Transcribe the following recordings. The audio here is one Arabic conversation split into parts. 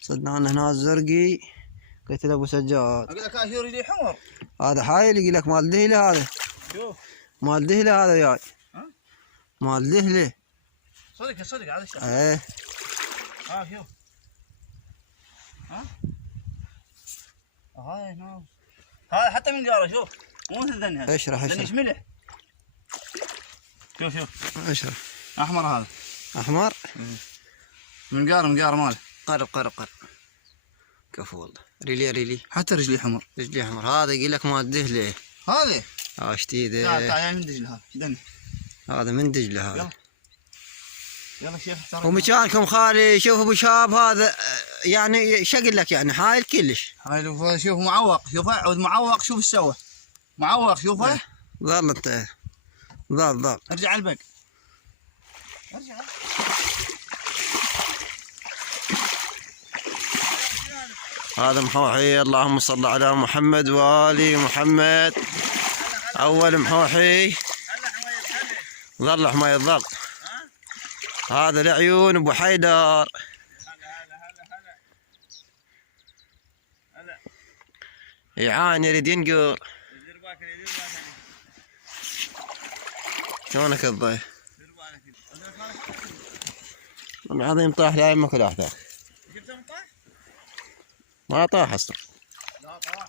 صدقنا هنا الزرقي. قلت له ابو سجاد اقول لك اشور لي حمر. هذا حايل يقول لك مال دهله هذا. شوف مال دهله هذا وياي. ها؟ مال دهله. صدق هذا الشيء. ايه. شوف. ها؟ هاي هنا. هذا حتى من جاره شوف. مو مثل ذني هذا. اشرح. ذني ملح. شوف. اشرح. احمر هذا. احمر. من قار ماله. قرب. كفو والله. ريلي. حتى رجلي حمر. رجلي احمر. هذا يقول لك مال دهله. هذا. اشتي تعال من دجله هذا. ذني. هذا من دجله هذا. يلا شيخ. ومكانكم خالي. شوف ابو شاب هذا يعني شو اقول لك يعني حايل كلش. هاي شوف معوق. شوفه عود معوق. شوف ايش سوى. معوق شوفه. ظل انت. ظل. ارجع البق. ارجع. هذا محوحي. اللهم صل على محمد وآل محمد. أول محوحي. ظل حماية الظل. هذا العيون أبو حيدر. يعاني يريد ينقر. شلونك الضيف؟ العظيم طاح لا يمك ولا احتاج. ما طاح اصلا. لا طاح.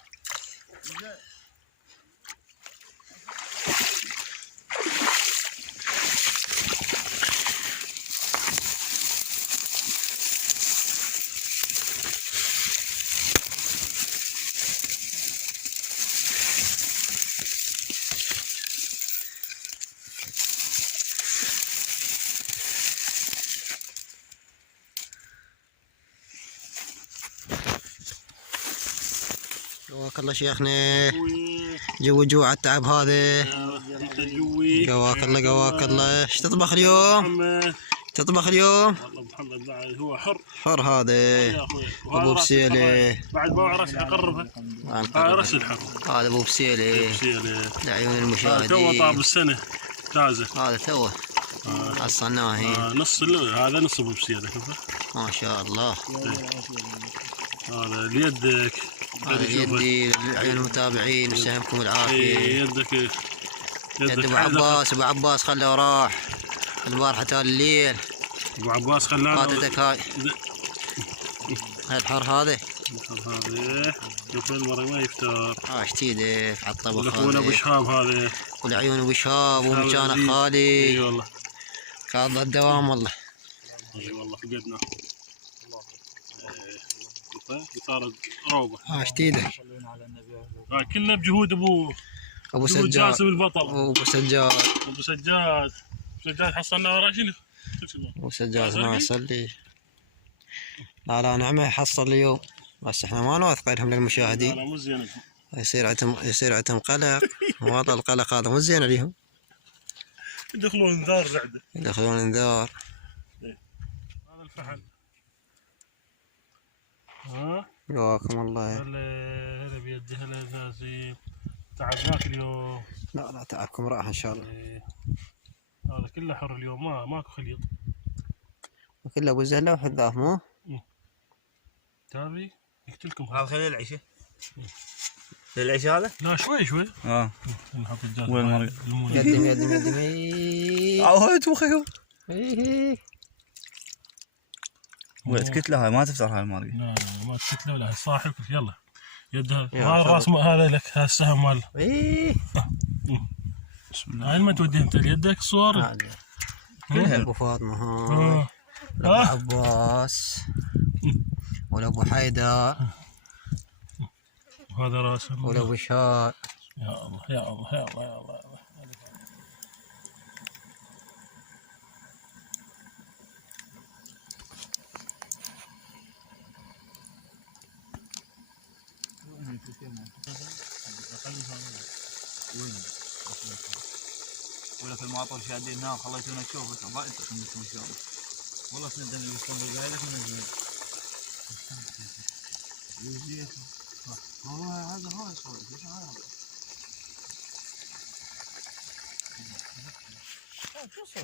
قواك الله شيخنا. جوع التعب هذا. قواك الله. ايش تطبخ اليوم؟ والله محمد بعد هو حر هذا. ابو بسيله. بعد بوع راسك اقربها. راس الحر. هذا ابو بسيله. لعيون المشاهدين. تو طاب السنه تازه. هذا توه. حصلناه. نص هذا نص ابو بسيله شوفه. ما شاء الله. هذا ليدك. هذا يدي لعيون المتابعين وسهمكم العافيه. يدك يد ابو عباس. ابو عباس خله راح البارحه تال الليل. ابو عباس خلانا. قاتتك هاي الحر هذا. هذا شوف المره ما يفتر. اشتيدك على الطبخ. اخونا ابو شهاب هذا. والعيون ابو شهاب ومكانك خالي. اي والله. كان الدوام والله. اي والله فقدنا. صارت روضه. اشتيدك. كلنا بجهود ابو سجاد. جاسم البطل. ابو سجاد حصلنا وراه شنو؟ ابو سجاد ما يصلي. لا نعمه حصل اليوم. بس احنا ما نوثق لهم للمشاهدين. لا مو زين. يصير عندهم قلق. والله القلق هذا مو زين عليهم. يدخلون انذار زعده. يدخلون انذار. هذا الفحل. ها؟ جواكم الله. هلا بيدي هلا نازي. تعبناك اليوم. لا تعبكم راح ان شاء الله. هذا كله حر اليوم ماكو خليط. وكله ابو زهله وحذاف مو؟ تابي يقتلكم. هذا خلي العيشه. للعيشه هذا؟ لا شوي. نحط الجاز. وين المرق؟ يدم. هاي توخيهم. وتكتله هاي ما تفتر هاي المرق. لا ما تكتله ولا صاحبك. يلا يدها. هذا الراس هذا لك. هذا السهم مال. بسم الله. هاي ما توديهم انت يدك الصور. كلها ابو فاطمه هاي. ابو عباس ولا ابو حيدر. وهذا راسه. ولا ابو شار. يا الله. ولا في المعطر شادين هنا خليتونا نشوفك ما انت خليتونا ان شاء الله. والله سند المستمر قاعد لك من الزين.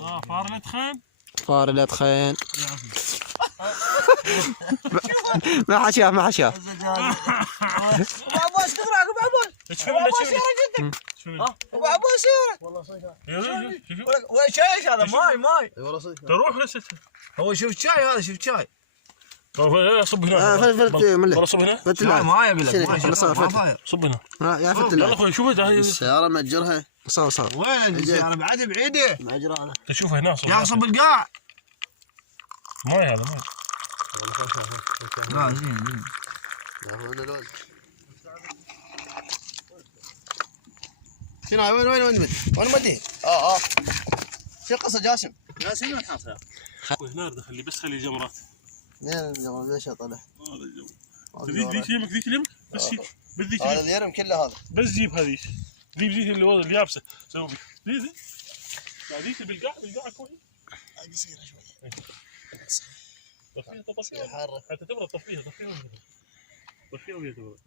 هذا فار الادخان. فار الادخان. ما حشاف ما حشاف. ابو عباس تقرا ابو عباس. ابو عباس وين شاي هذا ماي والله صدق. تروح هسه هو شوف شاي هذا شوف شاي. صب هنا. فلت صب هنا. فلت لا ما يبي لك ما فاير. صب هنا. يا فلت يلا اخوي شوف هذا. السيارة مأجرها. صار وين السيارة بعد بعيدة. مأجرها. تشوف هنا صب. يا صب القاع. ماي هذا ماي. لا زين. شنو وين مدي؟ شو قصة جاسم؟ جاسم وين حاطها؟ هنا دخل بس خلي جمرات. وين الجمرة ليش طلع؟ ذيك يمك ذيك اليمك بس بالذيك هذا اليرم كله هذا. بس جيب هذيك. جيب ذيك اللي يابسه سوي ذي ذيك بالقاع كويس. قصيرة شوي. طفيها حارة. حتى تبرد طفيها وهي تبرد.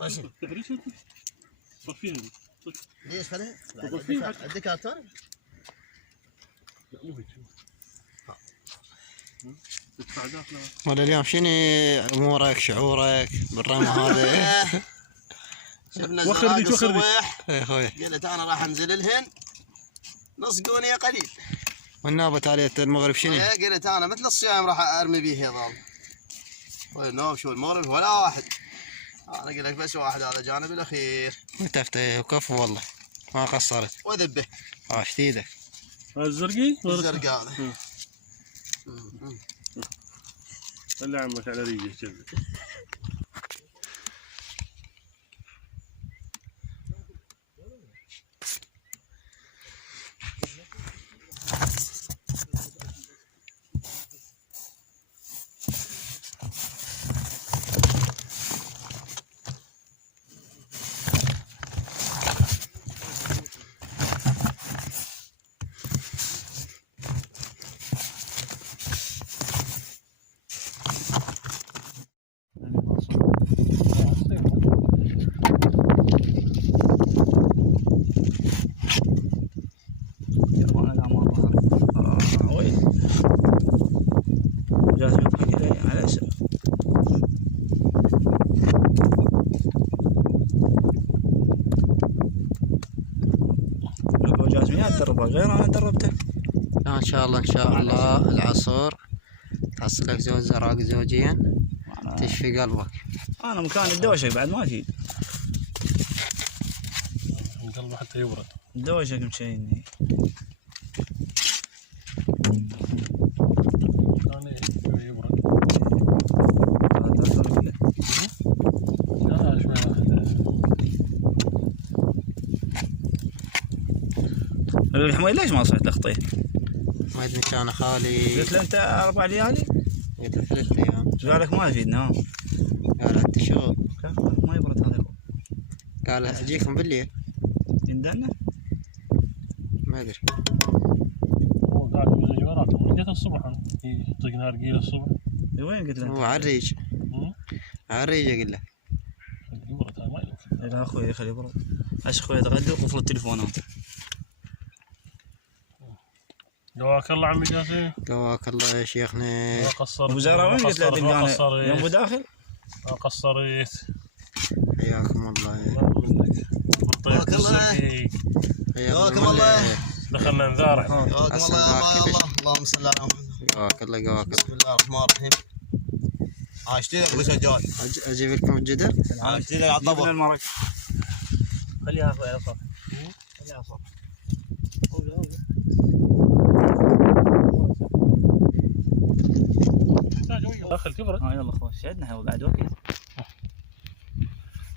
ماشي. طفيها دي. ليش فلها؟ عندك كارتون؟ لا مو هيك. تدفع داخله. ولا اليوم شنو امورك شعورك بالرمى هذا؟ شفنا زراق الصبح. يا اخوي قلت انا راح انزل لهن نص قونية قليل. والنوبة تالية المغرب شنو؟ قلت انا مثل الصيام راح ارمي به يظل. والنوب شو المغرب ولا واحد. انا قلت لك بس واحد هذا جانب الاخير. متفتة وكفو والله ما قصرت. وذبه. عاش ايدك. هذا الزرقي؟ الزرقاء هذا. خلي عمك على ريجه كذا. غير انا دربته. ان شاء الله العصر تحصل لك زوج زراق زوجين تشفي قلبك. انا مكان الدوشه بعد ما تجي. قلبه حتى يبرد. الدوشه كم شيء. مكان يبرد. لا شوي الحميد ليش ما صحت تخطيه؟ ما ادري كان خالي. قلت له انت 4 ليالي؟ قلت له 3 ايام. قال لك ما يفيدنا. قال انت شغل. ما يبرد هذا. قال اجيكم بالليل. يندلنا؟ ما ادري. هو قاعد يزي وراكم جت الصبح يطق نار قيل الصبح. وين قلت له؟ هو على الريج. على الريج اقول لك. يبرد هذا ما ينفع. لا اخوي خليه يبرد. اخوي يتغدى وقفل التليفونات. قواك الله عمي جاسم. قواك الله يا شيخنا. ما قصرت. ابو زهره وين قلت له دقانه؟ يوم ابو داخل؟ ما قصرت. حياكم الله. قواك الله. قواكم الله. دخلنا نذارح. قواكم الله يا الله. اللهم صل على محمد. قواك الله قواك. بسم الله الرحمن الرحيم. اشتري ابو سجاد. اجيب لكم الجدر. اشتري على الطبق. المرق. خليها اخوي على الصف. خليها على الصف. داخل كبرت. يلا اخوي شدنا هو بعد وقت.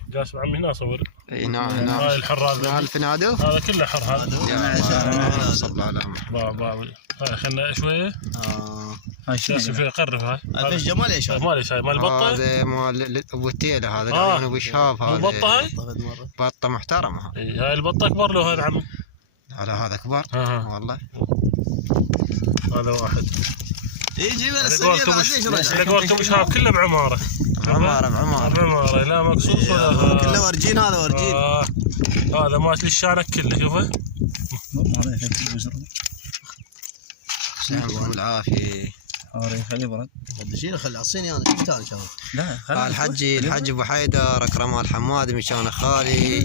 جاسم عمي هنا صور. اي نعم هنا. هاي الحر هذا. الفنادو. هذا كله حر هذا. صلى الله على محمد. هاي خلنا شويه. هاي شنو؟ جاسم فيه قرف هاي. فيش جمال ايش هذا؟ مال ايش هاي؟ مال البطه؟ هذا مال ابو التيله هذا العيون ابو شهاب هذا. البطه هاي؟ بطه محترمه. اي هاي البطه اكبر له هذا عمي. على هذا كبر. والله. هذا واحد. يجي من السرير بعد ايش رجع؟ على قولتهم شهاب كله بعماره. بعماره لا مقصوص ولا كله ورجين هذا ورجين. هذا مات للشانك كله شوفه. يعطيكم العافيه. خليه برد. شيل خلي عصيني انا شفت انا شغل. لا الحج ابو حيدر اكرم الحمادي من شان خالي.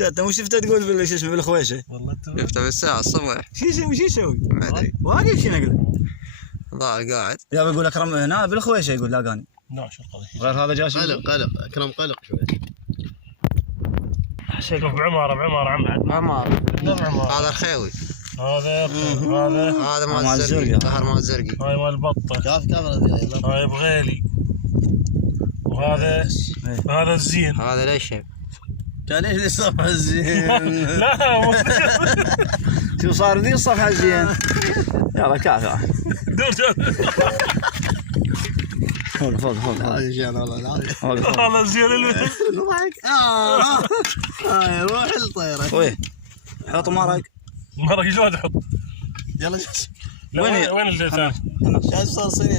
انت مو شفته تقول شو اسمه بالخويشه؟ والله انت شفته بالساعه الصبح شو يسوي؟ ما ادري واقف شو نقله؟ ضاع قاعد. يا بيقول اكرم هنا بالخويشه يقول لاقاني. لا شو القضيه. غير هذا جالس قلق اكرم قلق شوي. شوف بعماره عمار عماره. هذا الخيوي. هذا مال الزرقي. ظهر مال الزرقي. هاي مال البطه. كاف هاي بغيلي. وهذا الزين. هذا ليش كان ليش الصفحه الزين؟ لا مو شو صار ذي الصفحه الزين؟ يلا كافي. فوق هذا زين والله العظيم. هذا الزين اللي ضحك. هاي روح الطيره. وين؟ حط مرق. مرق شلون تحط؟ يلا وين الثاني؟ صار صيني.